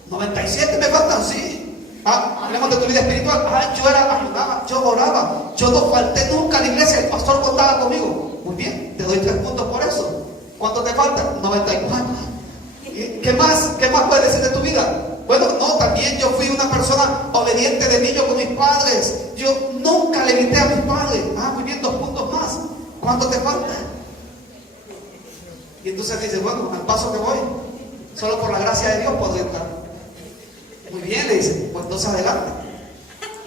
97 me faltan, sí. Hablemos de tu vida espiritual. Yo ayudaba, yo oraba, yo no falté nunca a la iglesia, el pastor contaba conmigo. Muy bien, te doy 3 puntos por eso. ¿Cuánto te faltan? 94. ¿Qué más puedes decir de tu vida? Bueno, no, también yo fui una persona obediente de niño con mis padres. Yo nunca le grité a mis padres. Muy bien, 2 puntos más. ¿Cuánto te falta? Y entonces dice, bueno, al paso que voy, solo por la gracia de Dios puedo entrar. Muy bien, le dice, pues entonces adelante.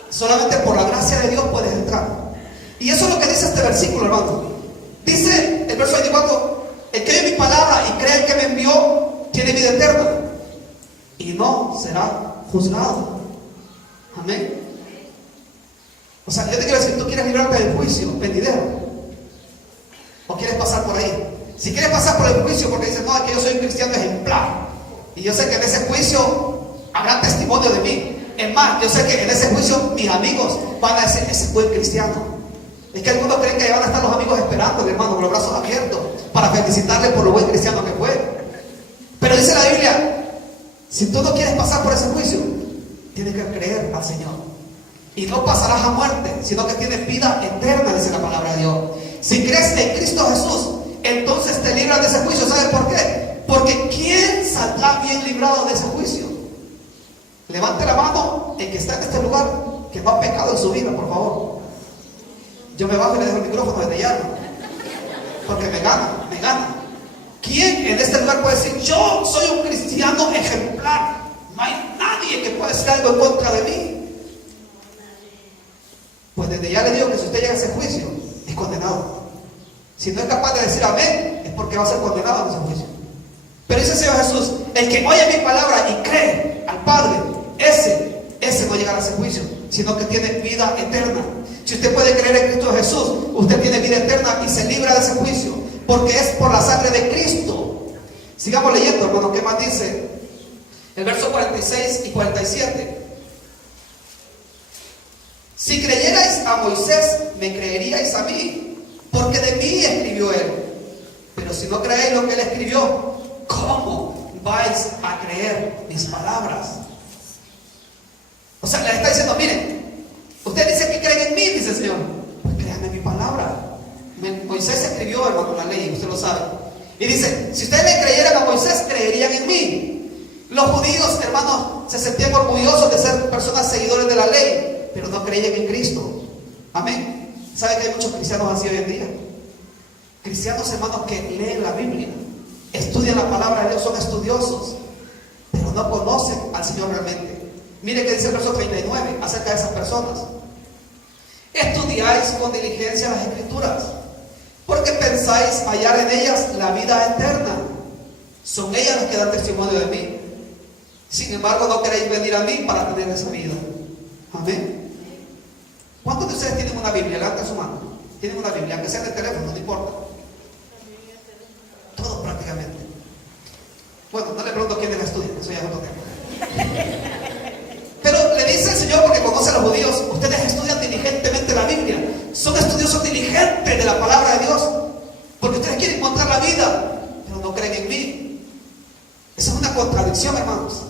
Solamente por la gracia de Dios puedes entrar. Y eso es lo que dice este versículo, hermano. Dice el verso 24: el que oye mi palabra y cree el que me envió tiene vida eterna y no será juzgado. Amén. O sea, yo te quiero decir, tú quieres librarte del juicio venidero, o quieres pasar por ahí. Si quieres pasar por el juicio porque dices, no, es que yo soy un cristiano ejemplar y yo sé que en ese juicio habrá testimonio de mí. Es más, yo sé que en ese juicio mis amigos van a decir, ese fue el cristiano. Es que algunos creen que van a estar los amigos esperando, hermano, con los brazos abiertos para felicitarle por lo buen cristiano que fue. Pero dice la Biblia, si tú no quieres pasar por ese juicio, tienes que creer al Señor y no pasarás a muerte, sino que tienes vida eterna, dice la palabra de Dios. Si crees en Cristo Jesús, entonces te libras de ese juicio. ¿Sabes por qué? Porque ¿quién saldrá bien librado de ese juicio? Levante la mano el que está en este lugar, que no ha pecado en su vida, por favor. Yo me bajo y le dejo el micrófono desde ya, porque me gana. ¿Quién en este lugar puede decir, yo soy un cristiano ejemplar? No hay nadie que pueda decir algo en contra de mí. Pues desde ya le digo que si usted llega a ese juicio, es condenado. Si no es capaz de decir amén, es porque va a ser condenado en ese juicio. Pero dice el Señor Jesús, el que oye mi palabra y cree al Padre, ese no llegará a ese juicio, sino que tiene vida eterna. Si usted puede creer en Cristo Jesús, usted tiene vida eterna y se libra de ese juicio, porque es por la sangre de Cristo. Sigamos leyendo, hermano, ¿qué más dice? El verso 46 y 47. Si creyerais a Moisés, me creeríais a mí, porque de mí escribió él. Pero si no creéis lo que él escribió, ¿cómo vais a creer mis palabras? O sea, le está diciendo, miren, usted dice que creen en mí, dice el Señor, pues créanme mi palabra. Moisés escribió, hermano, la ley, usted lo sabe. Y dice, si ustedes le creyeran a Moisés, creerían en mí. Los judíos, hermanos, se sentían orgullosos de ser personas seguidores de la ley, pero no creían en Cristo. Amén. ¿Sabe que hay muchos cristianos así hoy en día? Cristianos, hermanos, que leen la Biblia, estudian la palabra de Dios, son estudiosos, pero no conocen al Señor realmente. Mire que dice el verso 39 acerca de esas personas: estudiáis con diligencia las Escrituras, porque pensáis hallar en ellas la vida eterna. Son ellas las que dan testimonio de mí. Sin embargo, no queréis venir a mí para tener esa vida. Amén. ¿Cuántos de ustedes tienen una Biblia? Levanten su mano. Tienen una Biblia, aunque sea en el teléfono, no importa. Todos prácticamente. Bueno, no le pregunto quiénes la estudian, eso ya es otro tema. Pero le dice el Señor, porque conoce a los judíos, ustedes estudian diligentemente la Biblia, son estudiosos diligentes de la palabra de Dios, porque ustedes quieren encontrar la vida, pero no creen en mí. Esa es una contradicción, hermanos.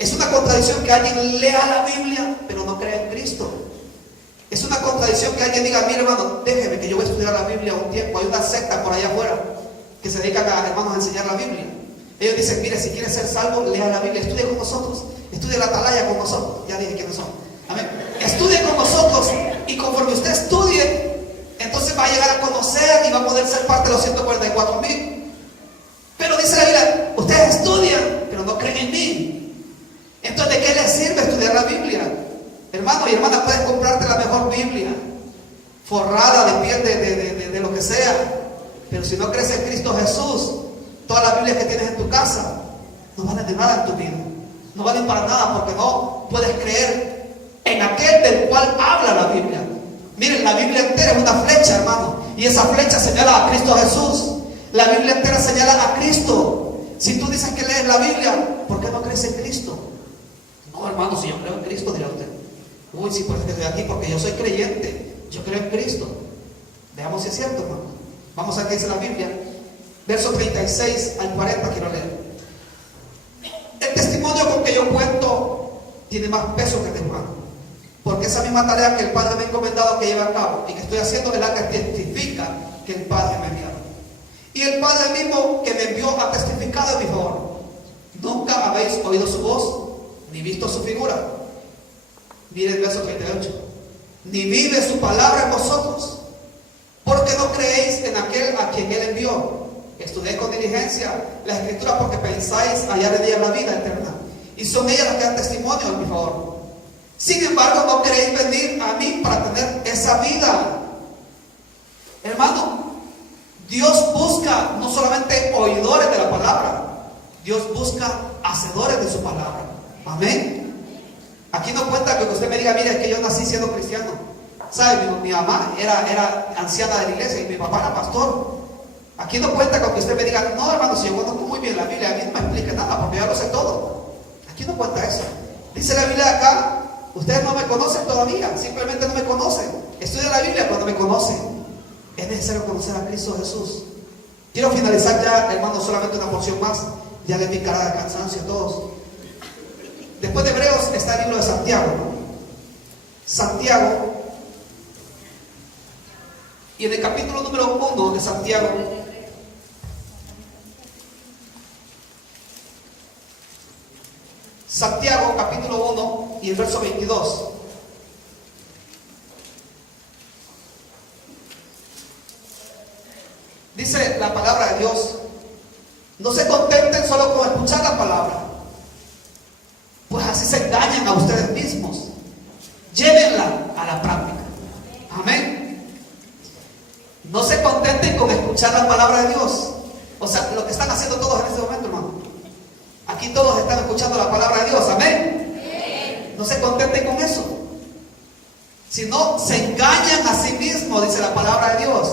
Es una contradicción que alguien lea la Biblia, pero no cree en Cristo. Es una contradicción que alguien diga, mire, hermano, déjeme que yo voy a estudiar la Biblia un tiempo. Hay una secta por allá afuera que se dedican a, hermanos, a enseñar la Biblia. Ellos dicen, mire, si quiere ser salvo, lea la Biblia, estudie con nosotros, estudie la atalaya con nosotros. Ya dije quiénes son. Amén. Estudie con nosotros, y conforme usted estudie, entonces va a llegar a conocer y va a poder ser parte de los 144,000. Pero dice la Biblia, ustedes estudian, pero no creen en mí. Entonces, ¿de qué les sirve estudiar la Biblia? Hermano y hermana, puedes comprarte la mejor Biblia, forrada de piel de lo que sea, pero si no crees en Cristo Jesús, todas las Biblias que tienes en tu casa no valen de nada en tu vida. No valen para nada, porque no puedes creer en aquel del cual habla la Biblia. Miren, la Biblia entera es una flecha, hermano, y esa flecha señala a Cristo Jesús. La Biblia entera señala a Cristo. Si tú dices que lees la Biblia, ¿por qué no crees en Cristo? No, hermano, si yo creo en Cristo, dirá usted. Uy, sí, pues estoy aquí porque yo soy creyente, yo creo en Cristo. Veamos si es cierto, hermano. Vamos a ver qué dice la Biblia. Verso 36 al 40 quiero leer. El testimonio con que yo cuento tiene más peso que el hermano, porque esa misma tarea que el Padre me ha encomendado que lleve a cabo y que estoy haciendo es la que testifica que el Padre me envió. Y el Padre mismo que me envió ha testificado en mi favor. Nunca habéis oído su voz, ni visto su figura. Mire el verso 38. Ni vive su palabra en vosotros, porque no creéis en aquel a quien él envió. Estudiéis con diligencia la Escritura, porque pensáis hallar en ella la vida eterna. y son ellas las que dan testimonio en mi favor. Sin embargo, no queréis venir a mí para tener esa vida. Hermano, Dios busca no solamente oidores de la palabra, Dios busca hacedores de su palabra. Amén. Aquí no cuenta que usted me diga, mire, es que yo nací siendo cristiano. ¿Sabe? Mi mamá era anciana de la iglesia y mi papá era pastor. Aquí no cuenta con que usted me diga, no, hermano, si yo conozco muy bien la Biblia, a mí no me explique nada porque ya lo sé todo. Aquí no cuenta eso. Dice la Biblia acá, ustedes no me conocen todavía, simplemente no me conocen. Estudia la Biblia cuando me conocen. Es necesario conocer a Cristo Jesús. Quiero finalizar ya, hermano, solamente una porción más. Ya le picará de cansancio a todos. Después de Hebreos está el libro de Santiago. Santiago. Y en el capítulo número 1 de Santiago, Santiago capítulo 1 y el verso 22. Dice la palabra de Dios: no se contenten solo con escuchar la palabra, pues así se engañan a ustedes mismos. Llévenla a la práctica. Amén. No se contenten con escuchar la palabra de Dios. O sea, lo que están haciendo todos en este momento, hermano. Aquí todos están escuchando la palabra de Dios. Amén. No se contenten con eso, sino se engañan a sí mismos, dice la palabra de Dios.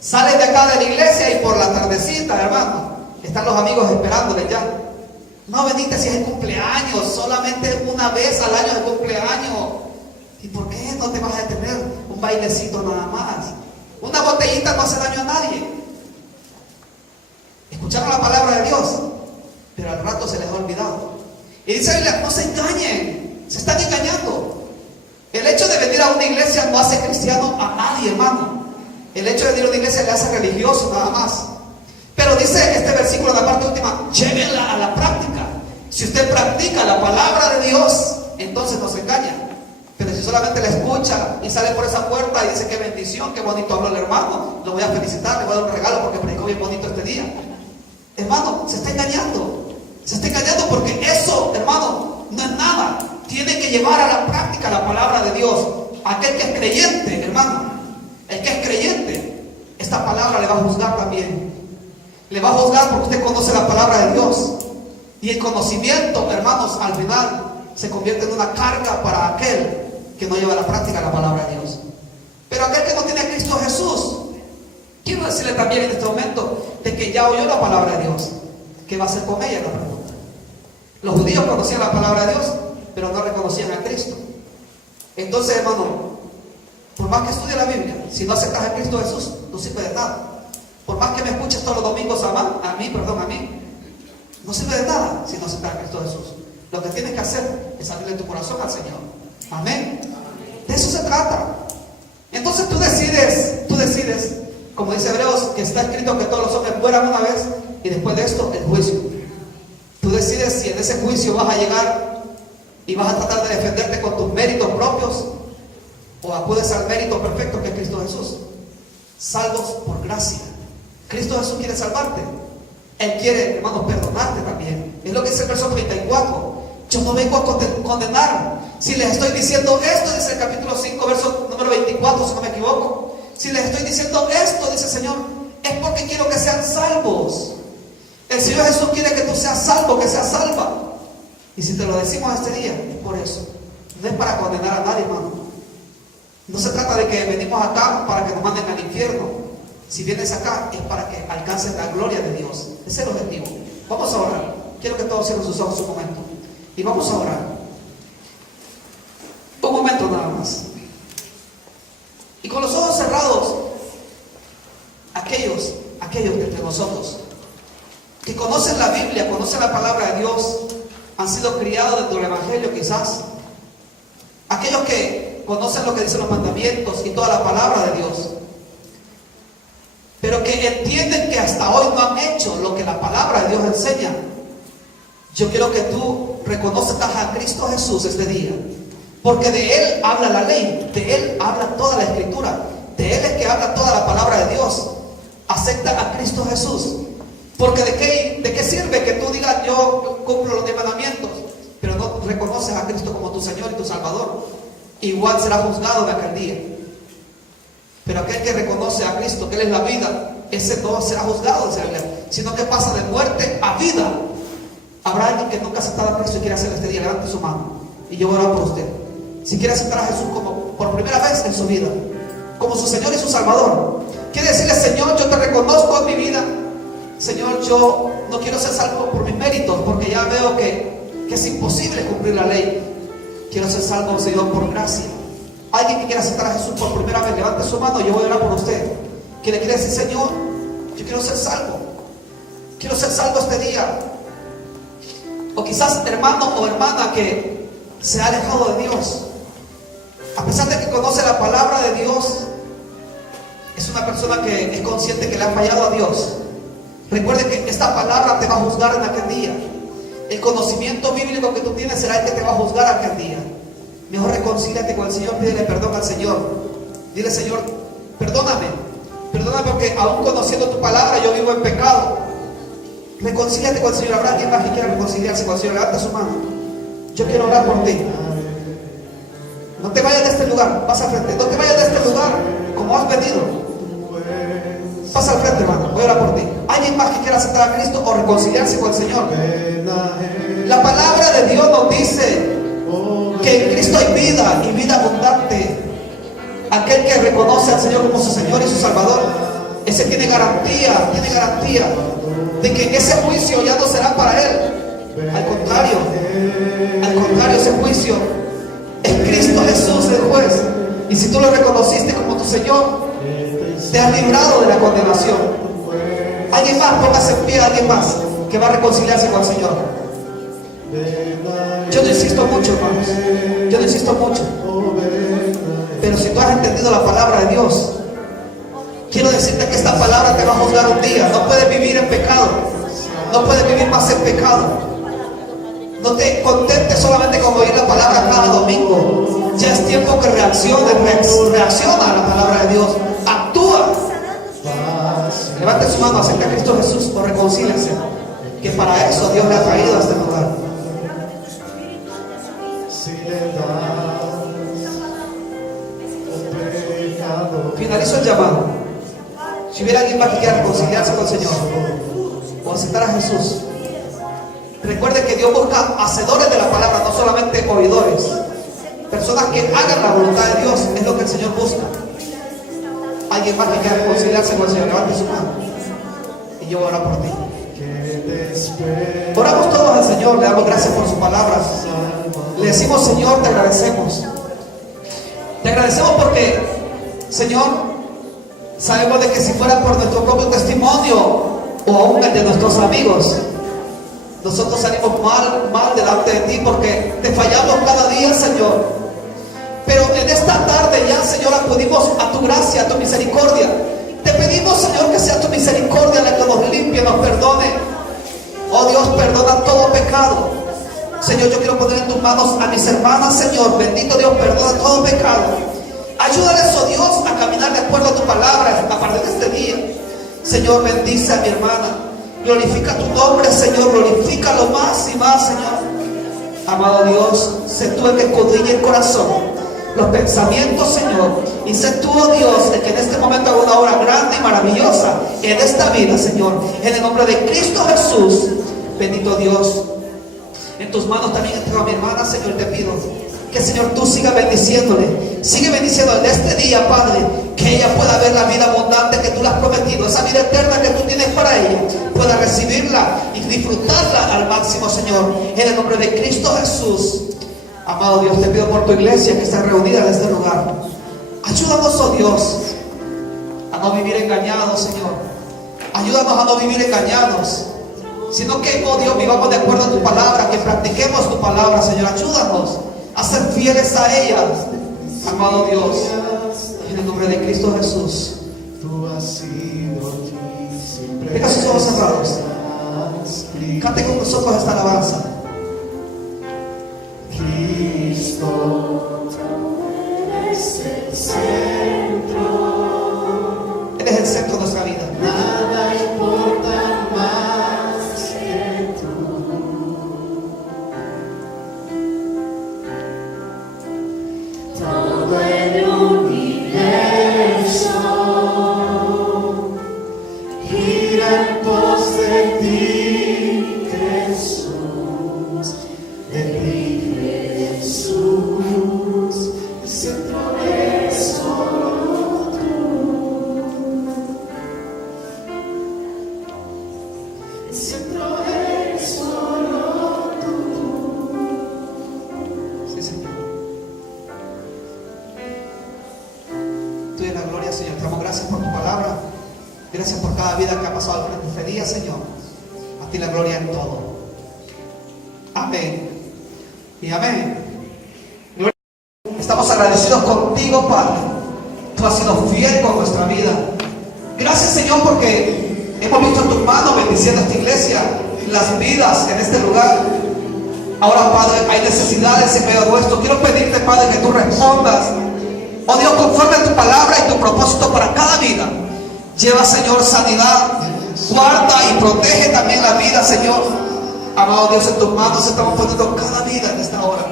Salen de acá de la iglesia y por la tardecita, hermano, están los amigos esperándoles ya. No veniste si es el cumpleaños, solamente una vez al año de cumpleaños. ¿Y por qué no te vas a detener? Un bailecito nada más. Una botellita no hace daño a nadie. Escucharon la palabra de Dios, pero al rato se les ha olvidado. Y dice Biblia, no se engañen, se están engañando. El hecho de venir a una iglesia no hace cristiano a nadie, hermano. El hecho de venir a una iglesia le hace religioso nada más. Pero dice este versículo en la parte última, llévenla a la práctica. Si usted practica la palabra de Dios, entonces no se engaña. Pero si solamente la escucha y sale por esa puerta y dice qué bendición, qué bonito habló el hermano, lo voy a felicitar, le voy a dar un regalo porque predicó bien bonito este día. Hermano, se está engañando. Se está engañando porque eso, hermano, no es nada. Tiene que llevar a la práctica la palabra de Dios. Aquel que es creyente, hermano, el que es creyente, esta palabra le va a juzgar también. Le va a juzgar porque usted conoce la palabra de Dios. Y el conocimiento, hermanos, al final se convierte en una carga para aquel que no lleva a la práctica la palabra de Dios. Pero aquel que no tiene a Cristo Jesús, quiero decirle también en este momento de que ya oyó la palabra de Dios. ¿Qué va a hacer con ella? La pregunta. Los judíos conocían la palabra de Dios, pero no reconocían a Cristo. Entonces, hermano, por más que estudie la Biblia, si no aceptas a Cristo Jesús, no sirve de nada. Por más que me escuches todos los domingos a mí, no sirve de nada si no aceptas a Cristo Jesús. Lo que tienes que hacer es abrirle tu corazón al Señor. Amén. De eso se trata. Entonces tú decides, como dice Hebreos, que está escrito que todos los hombres mueran una vez y después de esto el juicio. Tú decides si en ese juicio vas a llegar y vas a tratar de defenderte con tus méritos propios o acudes al mérito perfecto que es Cristo Jesús. Salvos por gracia. Cristo Jesús quiere salvarte. Él quiere, hermanos, perdonarte también. Es lo que dice el verso 34. Yo no vengo a condenar. Si les estoy diciendo esto, dice el capítulo 5, verso número 24, si no me equivoco. Si les estoy diciendo esto, dice el Señor, es porque quiero que sean salvos. El Señor Jesús quiere que tú seas salvo, que seas salva. Y si te lo decimos este día, es por eso. No es para condenar a nadie, hermano. No se trata de que venimos acá para que nos manden al infierno. Si vienes acá es para que alcances la gloria de Dios. Ese es el objetivo. Vamos a orar. Quiero que todos cierren sus ojos un momento. Y vamos a orar. Un momento nada más. Y con los ojos cerrados, aquellos de entre nosotros que conocen la Biblia, conocen la palabra de Dios, han sido criados dentro del Evangelio quizás. Aquellos que conocen lo que dicen los mandamientos y toda la palabra de Dios, pero que entienden que hasta hoy no han hecho lo que la palabra de Dios enseña. Yo quiero que tú reconozcas a Cristo Jesús este día, porque de Él habla la ley, de Él habla toda la Escritura, de Él es que habla toda la palabra de Dios. Acepta a Cristo Jesús, porque ¿de qué sirve que tú digas yo cumplo los 10 mandamientos, igual será juzgado en aquel día. Pero aquel que reconoce a Cristo, que Él es la vida, ese no será juzgado, sino que pasa de muerte a vida. Habrá alguien que nunca ha aceptado a Cristo y quiere hacerlo este día. Levante su mano y yo voy a orar por usted. Si quiere aceptar a Jesús como por primera vez en su vida, como su Señor y su Salvador, quiere decirle: Señor, yo te reconozco en mi vida. Señor, yo no quiero ser salvo por mis méritos, porque ya veo que es imposible cumplir la ley. Quiero ser salvo, Señor, por gracia. Alguien que quiera aceptar a Jesús por primera vez, levante su mano y yo voy a orar por usted. Que le quiere decir: Señor, yo quiero ser salvo. Quiero ser salvo este día. O quizás hermano o hermana que se ha alejado de Dios. A pesar de que conoce la palabra de Dios, es una persona que es consciente que le ha fallado a Dios. Recuerde que esta palabra te va a juzgar en aquel día. El conocimiento bíblico que tú tienes será el que te va a juzgar aquel día. Mejor reconcíliate con el Señor, pídele perdón al Señor. Dile: Señor, perdóname. Perdóname porque aún conociendo tu palabra yo vivo en pecado. Reconcíliate con el Señor. Habrá alguien más que quiera reconciliarse con el Señor. Levanta su mano. Yo quiero orar por ti. No te vayas de este lugar. Pasa al frente. No te vayas de este lugar como has venido. Pasa al frente, hermano. Voy a orar por ti. ¿Alguien más que quiera aceptar a Cristo o reconciliarse con el Señor? La palabra de Dios nos dice que en Cristo hay vida y vida abundante. Aquel que reconoce al Señor como su Señor y su Salvador, ese tiene garantía de que en ese juicio ya no será para él. Al contrario, ese juicio es Cristo Jesús el juez. Y si tú lo reconociste como tu Señor, te has librado de la condenación. Alguien más, póngase en pie, alguien más que va a reconciliarse con el Señor. Yo no insisto mucho, hermanos. Yo no insisto mucho. Pero si tú has entendido la palabra de Dios, quiero decirte que esta palabra te va a juzgar un día. No puedes vivir en pecado. No puedes vivir más en pecado. No te contentes solamente con oír la palabra cada domingo. Ya es tiempo que reacciona a la palabra de Dios. Actúa. Levante su mano, acepta a Cristo Jesús o reconcíliense. Que para eso Dios le ha traído a este lugar. Finalizo el llamado. Si hubiera alguien más que quiera reconciliarse con el Señor o aceptar a Jesús, recuerde que Dios busca hacedores de la palabra, no solamente oidores. Personas que hagan la voluntad de Dios es lo que el Señor busca. Alguien más que quiera reconciliarse con el Señor, levante su mano y yo voy a orar por ti. Oramos todos al Señor, le damos gracias por su palabra. Le decimos: Señor, te agradecemos. Te agradecemos porque, Señor, sabemos de que si fuera por nuestro propio testimonio o aún el de nuestros amigos, nosotros salimos mal delante de ti porque te fallamos cada día, Señor. Pero en esta tarde ya, Señor, acudimos a tu gracia, a tu misericordia. Te pedimos, Señor, que sea tu misericordia la que nos limpie, nos perdone. Oh Dios, perdona todo pecado. Señor, yo quiero poner en tus manos a mis hermanas, Señor. Bendito Dios, perdona todo pecado. Ayúdales, oh Dios, a caminar de acuerdo a tu palabra a partir de este día. Señor, bendice a mi hermana. Glorifica tu nombre, Señor. Glorifícalo más y más, Señor. Amado Dios, sé tú el que escudriña el corazón, los pensamientos, Señor. Y sé tú, oh Dios, el que en este momento haga una obra grande y maravillosa en esta vida, Señor. En el nombre de Cristo Jesús. Bendito Dios. En tus manos también entrego a mi hermana, Señor. Te pido que, Señor, tú sigas bendiciéndole. Sigue bendiciéndole en este día, Padre. Que ella pueda ver la vida abundante que tú le has prometido. Esa vida eterna que tú tienes para ella. Pueda recibirla y disfrutarla al máximo, Señor. En el nombre de Cristo Jesús. Amado Dios, te pido por tu iglesia que está reunida en este lugar. Ayúdanos, oh Dios, a no vivir engañados, Señor. Ayúdanos a no vivir engañados, sino que, oh Dios, vivamos de acuerdo a tu palabra, que practiquemos tu palabra, Señor. Ayúdanos a ser fieles a ella, amado Dios, en el nombre de Cristo Jesús. Deja sus ojos cerrados. Cante con nosotros esta alabanza. Cristo, eres el centro. Eres el centro de nuestra vida. Nada importa más que tú. centro eres solo tú. El centro eres solo tú. Sí, Señor. Tuya es la gloria, Señor. Te damos gracias por tu palabra. Gracias por cada vida que ha pasado durante este día, Señor. A ti la gloria en todo. Amén. Y amén. Gloria. Estamos agradecidos contigo, Padre. Tú has sido fiel con nuestra vida. Gracias, Señor, porque hemos visto tus manos bendiciendo esta iglesia, las vidas en este lugar. Ahora, Padre, hay necesidades en medio nuestro. Quiero pedirte, Padre, que tú respondas. Oh Dios, conforme a tu palabra y tu propósito para cada vida. Lleva, Señor, sanidad. Guarda y protege también la vida, Señor. Amado Dios, en tus manos estamos poniendo cada vida en esta hora.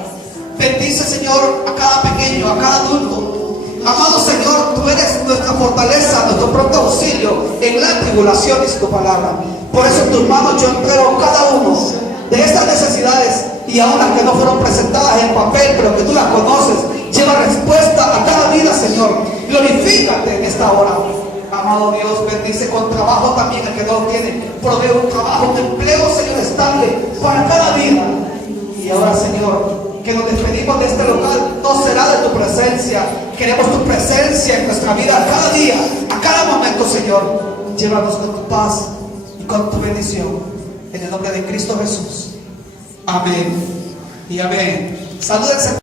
Bendice, Señor, a cada pequeño, a cada adulto. Amado Señor, tú eres nuestra fortaleza, nuestro pronto auxilio en la tribulación, dice tu palabra. Por eso en tus manos yo entrego cada uno de estas necesidades, y aún las que no fueron presentadas en papel, pero que tú las conoces. Lleva respuesta a cada vida, Señor. Glorifícate en esta hora. Amado Dios, bendice con trabajo también el que no lo tiene. Provee un trabajo, un empleo, Señor, estable para cada vida. Y ahora, Señor, que nos despedimos de este local, no será de tu presencia. Queremos tu presencia en nuestra vida cada día, a cada momento, Señor. Llévanos con tu paz y con tu bendición. En el nombre de Cristo Jesús. Amén y amén. Salúdense.